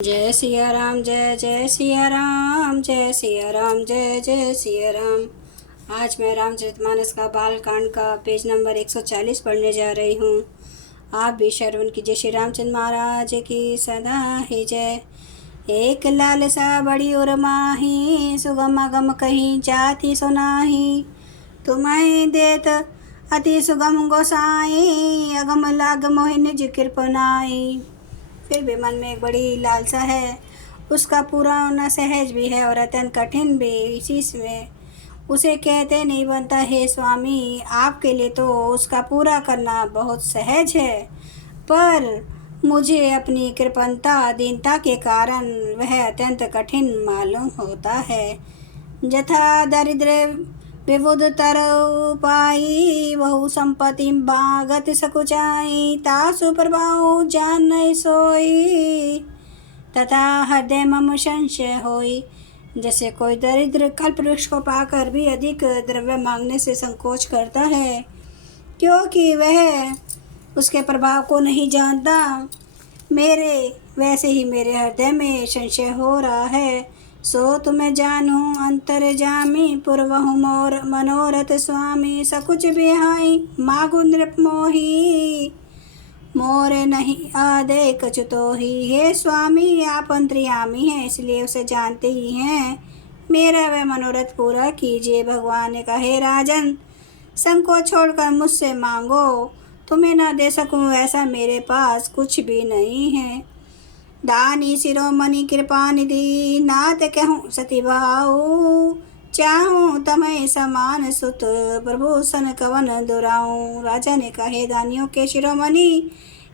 जय सिया राम, जय जय सिया राम, जय सिया राम, जय जय सिया राम। आज मैं रामचरितमानस का बालकांड का पेज नंबर 140 पढ़ने जा रही हूँ। आप भी श्रवण कीजिए। श्री रामचंद्र महाराज की सदा ही जय। एक लालसा बड़ी और माही, सुगम अगम कहीं जाति सुनाही। तुम्हें देत अति सुगम गोसाई, अगम लाग मोहि निज कृपनाई। फिर भी मन में एक बड़ी लालसा है, उसका पूरा होना सहज भी है और अत्यंत कठिन भी। इसी में उसे कहते नहीं बनता, हे स्वामी आपके लिए तो उसका पूरा करना बहुत सहज है, पर मुझे अपनी कृपणता दीनता के कारण वह अत्यंत कठिन मालूम होता है। जथा दरिद्र विबुध तर उपाई, बहु संपत्ति बागत सकुचाई। तासु प्रभाव जान नहीं सोई, तथा हृदय मम संशय होई। जैसे कोई दरिद्र कल्प वृक्ष को पाकर भी अधिक द्रव्य मांगने से संकोच करता है, क्योंकि वह उसके प्रभाव को नहीं जानता, वैसे ही मेरे हृदय में संशय हो रहा है। सो तुम्हें जानू अंतर्जामी, पूर्वहु मोर मनोरथ स्वामी। सकुच बिहाई मागु नृप मोही, मोरे नहीं आदे कचुतो ही। हे स्वामी आप अंतर्यामी हैं, इसलिए उसे जानते ही हैं। मेरा वह मनोरथ पूरा कीजिए। भगवान ने कहा, हे राजन संकोच छोड़कर मुझसे मांगो, तुम्हें ना दे सकूं ऐसा मेरे पास कुछ भी नहीं है। दानी शिरोमणि कृपा निधि, नाथ कहूँ सती भाऊ। चाहूँ तमय समान सुत, प्रभु सन कवन दुराऊं। राजा ने कहा, हे दानियों के शिरोमणि,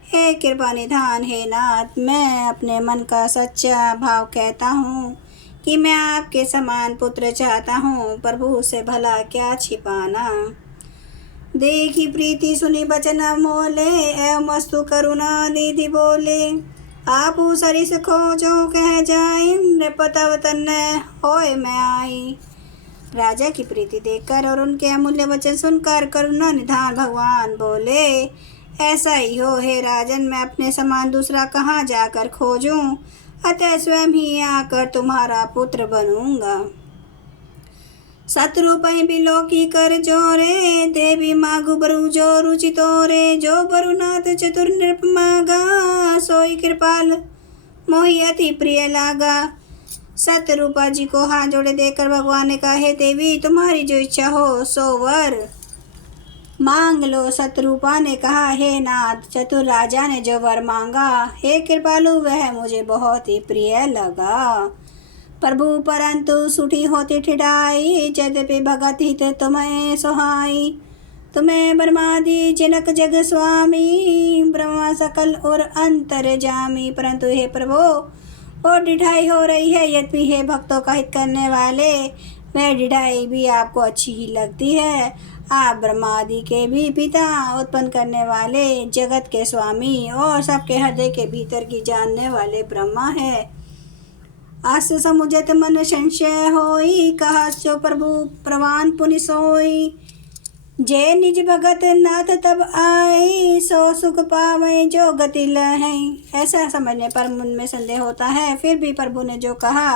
हे कृपा निधान, हे नाथ, मैं अपने मन का सच्चा भाव कहता हूँ कि मैं आपके समान पुत्र चाहता हूँ। प्रभु से भला क्या छिपाना। देखी प्रीति सुनी बचन मोले, एवं वस्तु करुणा निधि बोले। आप सरिस खोजो कह जाए, नृपतव तन्ने होए मैं आई। राजा की प्रीति देखकर और उनके अमूल्य वचन सुनकर करुणा निधान भगवान बोले, ऐसा ही हो हे राजन, मैं अपने समान दूसरा कहाँ जाकर खोजूं, अतः स्वयं ही आकर तुम्हारा पुत्र बनूंगा। शत्रु पै बिलोकी कर जोरे, देवी मागु बरु जो रुचि तोरे। जो बरुनाथ चतुर नृप मागा, सोई कृपाल मोहि अति प्रिय लागा। शत्रुपा जी को हाथ जोड़े देकर भगवान ने कहा, हे देवी तुम्हारी जो इच्छा हो सो वर मांग लो। शत्रुपा ने कहा, हे नाथ चतुर राजा ने जो वर मांगा, हे कृपालु वह मुझे बहुत ही प्रिय लगा। प्रभु परंतु सुठी होती ठिठाई, यद्यपि भगत हित तुम्हें सुहाई। तुम्हें ब्रह्मादि जनक जग स्वामी, ब्रह्मा सकल और अंतर जामी। परंतु हे प्रभु और ढिठाई हो रही है, यद्यपि हे भक्तों का हित करने वाले, वह ढिठाई भी आपको अच्छी ही लगती है। आप ब्रह्मादि के भी पिता, उत्पन्न करने वाले, जगत के स्वामी और सबके हृदय के भीतर की जानने वाले ब्रह्मा है। आस समुझत मन संशय होई, कहा सो प्रभु प्रवान पुनि सोई। जे निज भगत नाथ तब आए, सो सुख पावे जो गति लहै। ऐसा समझने पर मन में संदेह होता है, फिर भी प्रभु ने जो कहा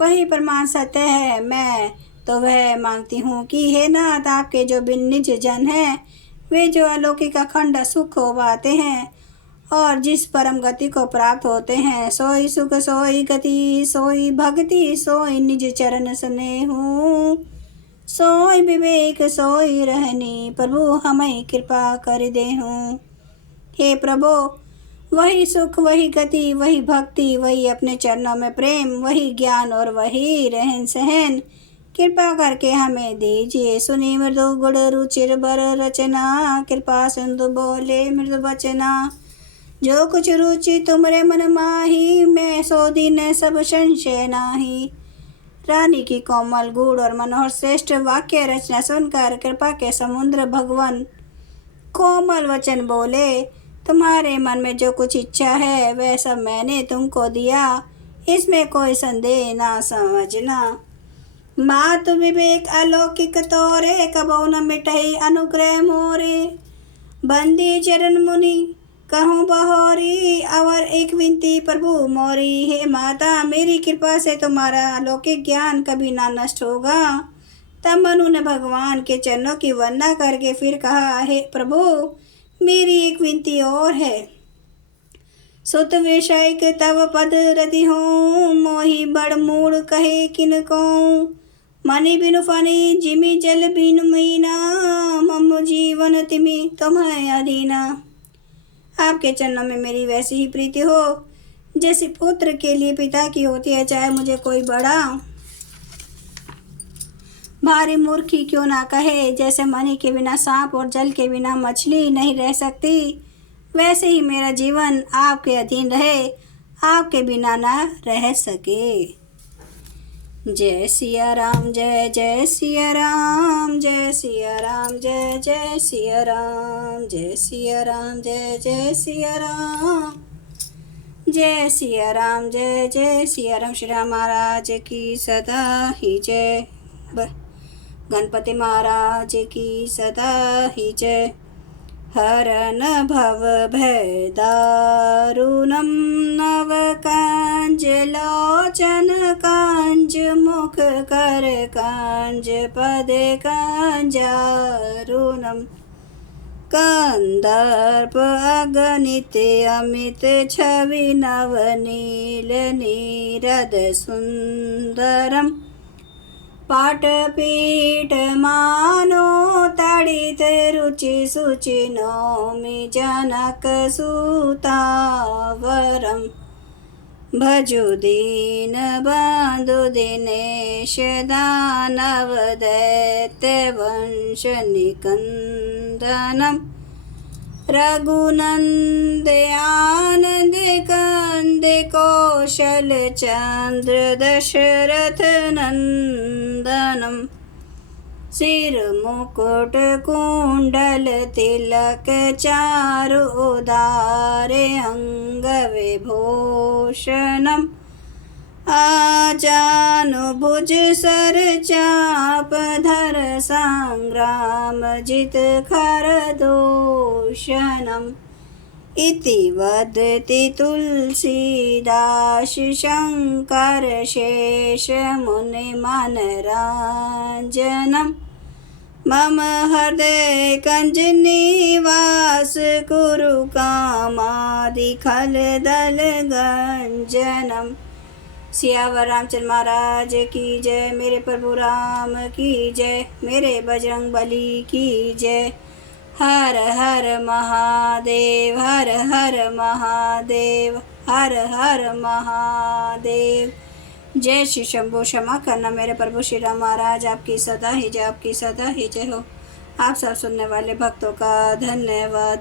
वही प्रमाण सत्य है। मैं तो वह मांगती हूँ कि हे नाथ आपके जो बिन निज जन हैं, वे जो अलौकिक अखंड सुख पाते हैं और जिस परम गति को प्राप्त होते हैं, सोई सुख सोई गति सोई भक्ति, सोई निज चरण स्नेहु, सोई विवेक सोई रहनी। प्रभु हमें कृपा कर देहु। हे प्रभु वही सुख वही गति वही भक्ति, वही अपने चरणों में प्रेम, वही ज्ञान और वही रहन सहन, कृपा करके हमें दीजिए। सुनी मृदु गुड़ रुचिर बर रचना, कृपा सिंधु बोले मृदु बचना। जो कुछ रुचि तुमरे मन माही, मैं सो दिन सब संशय नाही। रानी की कोमल गूढ़ और मनोहर श्रेष्ठ वाक्य रचना सुनकर कृपा के समुद्र भगवान कोमल वचन बोले, तुम्हारे मन में जो कुछ इच्छा है वह सब मैंने तुमको दिया, इसमें कोई संदेह ना समझना। मात विवेक अलौकिक तोरे, कबो न मिटहि अनुग्रह मोरे। बंदी चरण मुनि कहूँ बहोरी और एक विनती प्रभु मोरी। हे माता मेरी कृपा से तुम्हारा अलौकिक ज्ञान कभी ना नष्ट होगा। तब मनु ने भगवान के चरणों की वंदना करके फिर कहा, हे प्रभु मेरी एक विनती और है। सुत विषयक तव पद रति हूँ, मोहि बड़ मूड कहे किनको। मणि बिनु फनी जिमि जल बिनु मीना, मम जीवन तिमि तुम्हें अधीना। आपके चरणों में मेरी वैसी ही प्रीति हो जैसे पुत्र के लिए पिता की होती है, चाहे मुझे कोई बड़ा भारी मूर्खी क्यों ना कहे। जैसे मणि के बिना सांप और जल के बिना मछली नहीं रह सकती, वैसे ही मेरा जीवन आपके अधीन रहे, आपके बिना ना रह सके। जय सिया राम जय जय सिया राम, जय सिया राम जय जय सिया राम, जय सिया राम जय जय सिया राम, जय सिया राम जय जय सिया राम। श्री राम महाराज की सदा ही जय, गणपति महाराज की सदा ही जय। हरन भव भय दारुणं नव कांज लोचन कांज मुख कर कांज पद कांजारुणम। कंदर्प अगणित अमित छवि नवनील नीरद सुंदरम। पाटपीठ मानो तड़ित रुचि सुचि नौमि जनक सुतावरम। भजु दीन बंधु दिनेश दानव दैत्य वंश निकंदनम। रघुनंद आनंद कंद कौशल चंद्र दशरथ नंदनम। सिर मुकुट कुंडल तिलक चारु उदारे अंग विभूषणम। आजानुभुज सर चाप धर संग्राम जित खर दूषणम। इति वदति तुलसीदास शंकर शेष मुनि मनरांजनम। मम हृदय कंज निवास कुरु कामादि खल दल गंजनम। सियावर रामचंद्र महाराज की जय, मेरे प्रभु राम की जय, मेरे बजरंग बली की जय। हर हर महादेव, हर हर महादेव, हर हर महादेव। जय श्री शंभो। क्षमा करना मेरे प्रभु श्री राम महाराज, आपकी सदा ही जय, आपकी सदा ही जय हो। आप सब सुनने वाले भक्तों का धन्यवाद।